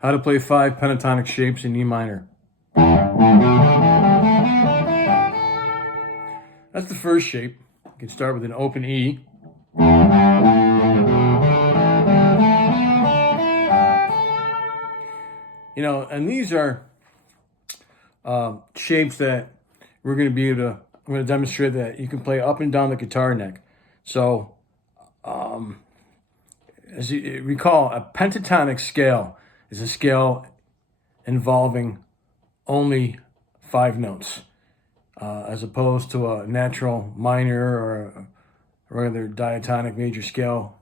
How to play 5 pentatonic shapes in E minor. That's the first shape. You can start with an open E. You know, and these are shapes that we're going to be able to, I'm going to demonstrate that you can play up and down the guitar neck. So, as you recall, a pentatonic scale is a scale involving only 5 notes, as opposed to a natural minor or a regular diatonic major scale.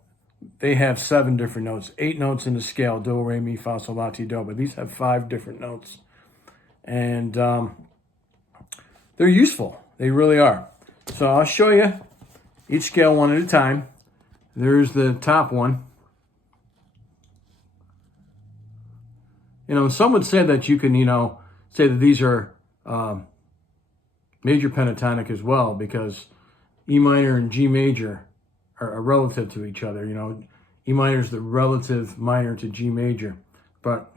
They have 7 different notes, 8 notes in the scale: do, re, mi, fa, sol, la, ti, do. But these have 5 different notes, and they're useful. They really are. So I'll show you each scale one at a time. There's the top one. You know, some would say that you can, say that these are major pentatonic as well, because E minor and G major are relative to each other. E minor is the relative minor to G major. But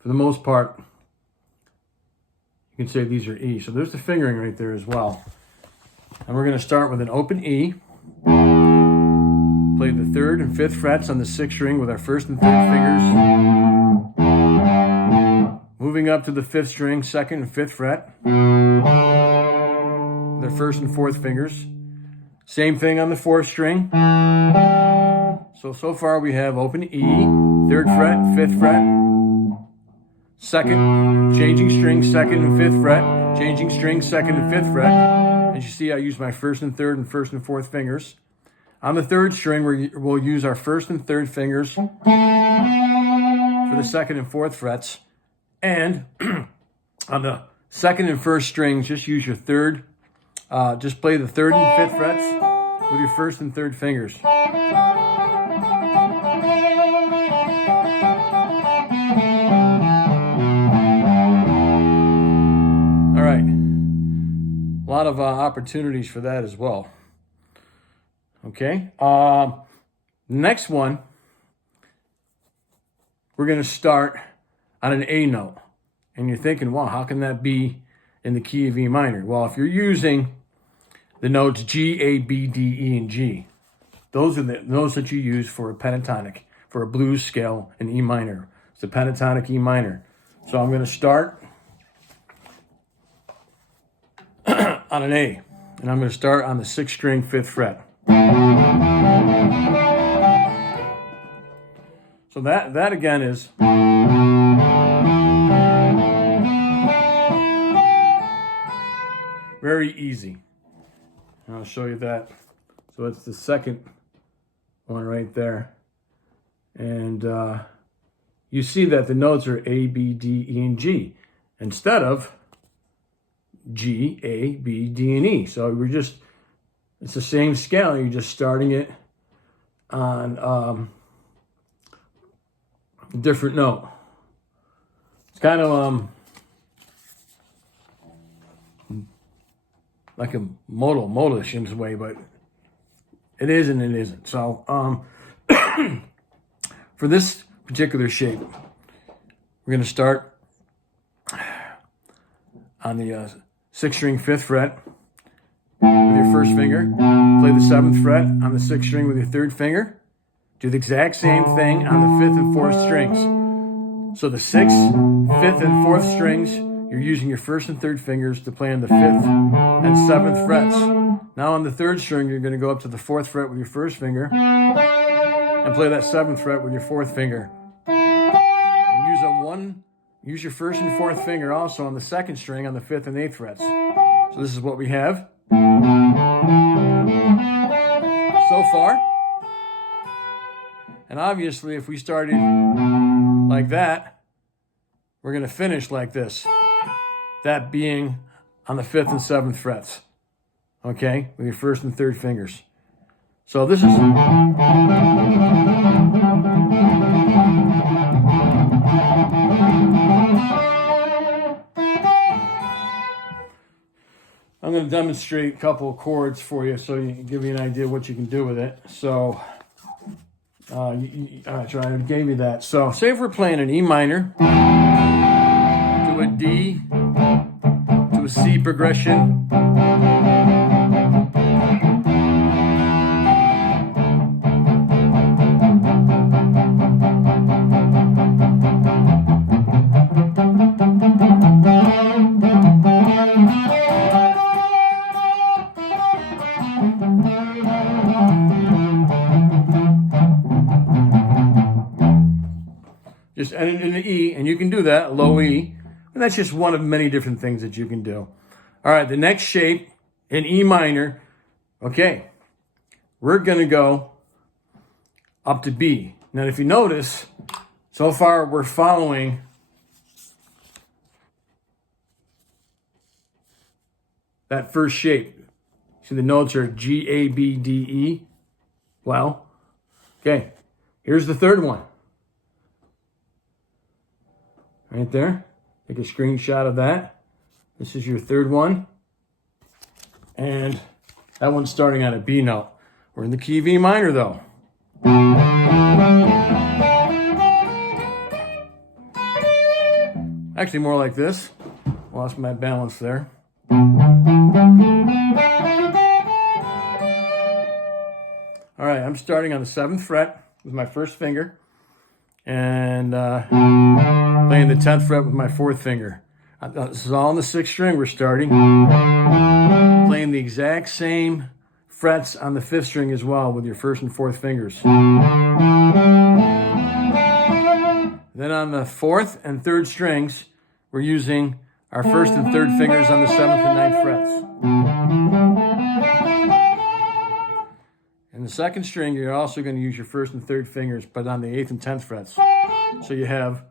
for the most part, you can say these are E. So there's the fingering right there as well. And we're going to start with an open E. Play the 3rd and 5th frets on the 6th string with our 1st and 3rd fingers. Moving up to the 5th string, 2nd and 5th fret. With our 1st and 4th fingers. Same thing on the 4th string. So far we have open E, 3rd fret, 5th fret. 2nd, changing string, 2nd and 5th fret. Changing string, 2nd and 5th fret. As you see, I use my 1st and 3rd and 1st and 4th fingers. On the 3rd string, we'll use our 1st and 3rd fingers for the 2nd and 4th frets. And on the 2nd and 1st strings, just use your 3rd. Just play the 3rd and 5th frets with your 1st and 3rd fingers. All right. A lot of opportunities for that as well. Okay. Next one, we're going to start on an A note. And you're thinking, wow, how can that be in the key of E minor? Well, if you're using the notes G, A, B, D, E, and G, those are the notes that you use for a pentatonic, for a blues scale in E minor. It's a pentatonic E minor. So I'm going to start on an A. And I'm going to start on the 6th string, 5th fret. So that again is very easy. And I'll show you that. So it's the second one right there. And you see that the notes are A, B, D, E, and G instead of G, A, B, D, and E. So it's the same scale. You're just starting it on a different note. It's kind of like a modalish in a way, but it is and it isn't. So for this particular shape, we're going to start on the 6th string, 5th fret with your 1st finger. Play the 7th fret on the 6th string with your 3rd finger. Do the exact same thing on the 5th and 4th strings. So the 6th, 5th, and 4th strings, you're using your 1st and 3rd fingers to play on the 5th and 7th frets. Now on the 3rd string, you're going to go up to the 4th fret with your 1st finger and play that 7th fret with your 4th finger. And use your 1st and 4th finger also on the 2nd string on the 5th and 8th frets. So this is what we have so far. And obviously, if we started like that, we're going to finish like this. That being on the 5th and 7th frets. Okay? With your 1st and 3rd fingers. So this is... I'm going to demonstrate a couple of chords for you so you can give you an idea what you can do with it. So That's right, I gave you that. So say if we're playing an E minor to a D to a C progression. Just end in the E, and you can do that, low E. And that's just one of many different things that you can do. All right, the next shape in E minor. Okay, we're going to go up to B. Now, if you notice, so far we're following that first shape. See, the notes are G, A, B, D, E. Well, okay, here's the third one. Right there. Take a screenshot of that. This is your third one. And that one's starting on a B note. We're in the key of E minor, though. Actually, more like this. Lost my balance there. All right, I'm starting on the 7th fret with my first finger. And playing the 10th fret with my 4th finger. This is all on the 6th string we're starting. Playing the exact same frets on the 5th string as well with your 1st and 4th fingers. Then on the 4th and 3rd strings, we're using our 1st and 3rd fingers on the 7th and 9th frets. In the 2nd string, you're also going to use your 1st and 3rd fingers, but on the 8th and 10th frets. So you have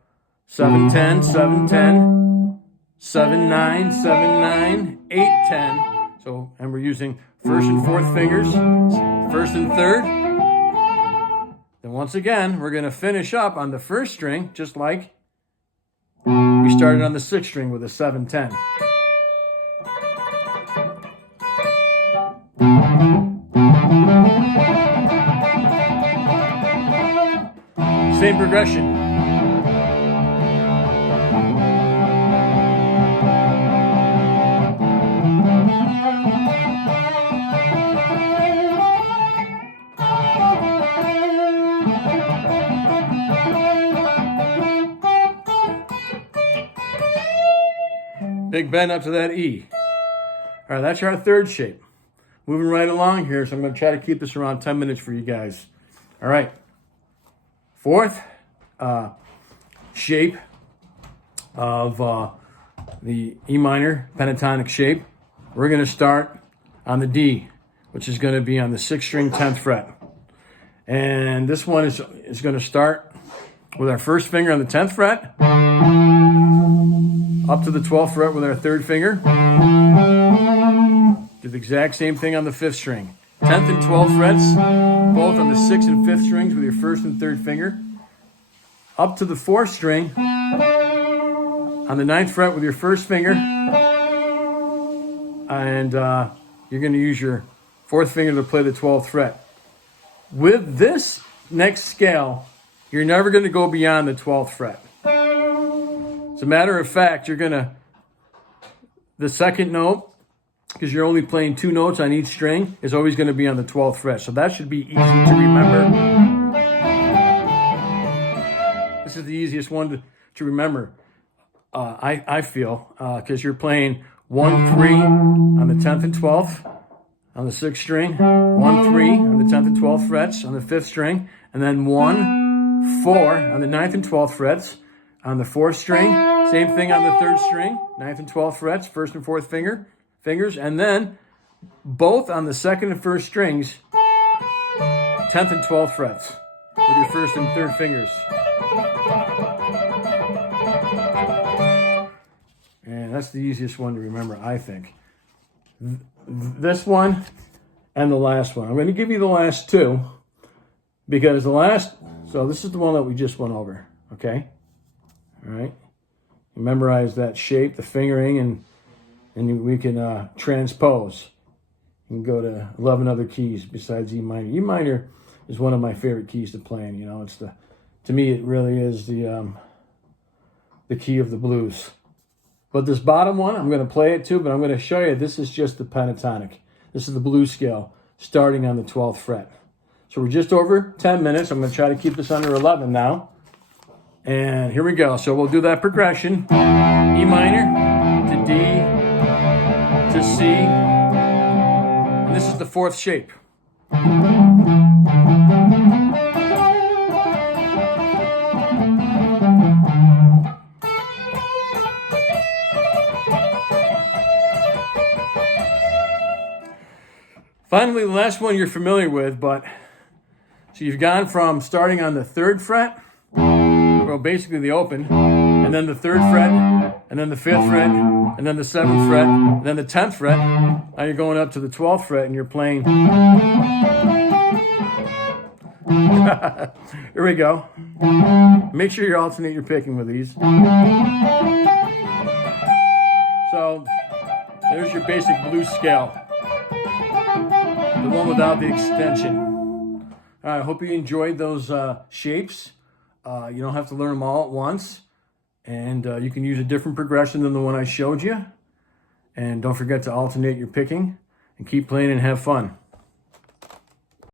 7, 10, 7, 10, 7, 9, 7, 9, 8, 10. So, and we're using 1st and 4th fingers, 1st and 3rd. Then once again, we're going to finish up on the 1st string, just like we started on the 6th string with a 7, 10. Same progression. Big bend up to that E. All right, that's our 3rd shape. Moving right along here, so I'm going to try to keep this around 10 minutes for you guys. All right. 4th shape of the E minor pentatonic shape. We're going to start on the D, which is going to be on the 6th string, 10th fret. And this one is going to start with our 1st finger on the 10th fret, up to the 12th fret with our 3rd finger. Do the exact same thing on the 5th string. 10th and 12th frets, both on the 6th and 5th strings with your 1st and 3rd finger. Up to the 4th string, on the 9th fret with your 1st finger. And you're going to use your 4th finger to play the 12th fret. With this next scale, you're never going to go beyond the 12th fret. As a matter of fact, you're going to, the 2nd note, because you're only playing 2 notes on each string, is always going to be on the 12th fret. So that should be easy to remember. This is the easiest one to remember, I feel, because you're playing 1, 3 on the 10th and 12th on the 6th string, 1, 3 on the 10th and 12th frets on the 5th string, and then 1, 4 on the 9th and 12th frets on the 4th string. Same thing on the 3rd string, 9th and 12th frets, 1st and 4th fingers, and then both on the 2nd and 1st strings, 10th and 12th frets with your 1st and 3rd fingers. And that's the easiest one to remember, I think. This one and the last one. I'm going to give you the last 2 because so this is the one that we just went over, okay? All right. You memorize that shape, the fingering, and we can transpose. You can go to 11 other keys besides E minor. E minor is one of my favorite keys to playing. You know, to me, it really is the key of the blues. But this bottom one, I'm going to play it too, but I'm going to show you, this is just the pentatonic. This is the blues scale, starting on the 12th fret. So we're just over 10 minutes. I'm going to try to keep this under 11 now. And here we go. So we'll do that progression. E minor to D to C. And this is the 4th shape. Finally, the last one you're familiar with, so you've gone from starting on the 3rd fret, well, basically the open, and then the 3rd fret, and then the 5th fret, and then the 7th fret, and then the 10th fret. Now you're going up to the 12th fret and you're playing. Here we go. Make sure you alternate your picking with these. So there's your basic blues scale. The one without the extension. All right, I hope you enjoyed those shapes. You don't have to learn them all at once. And you can use a different progression than the one I showed you. And don't forget to alternate your picking. And keep playing and have fun.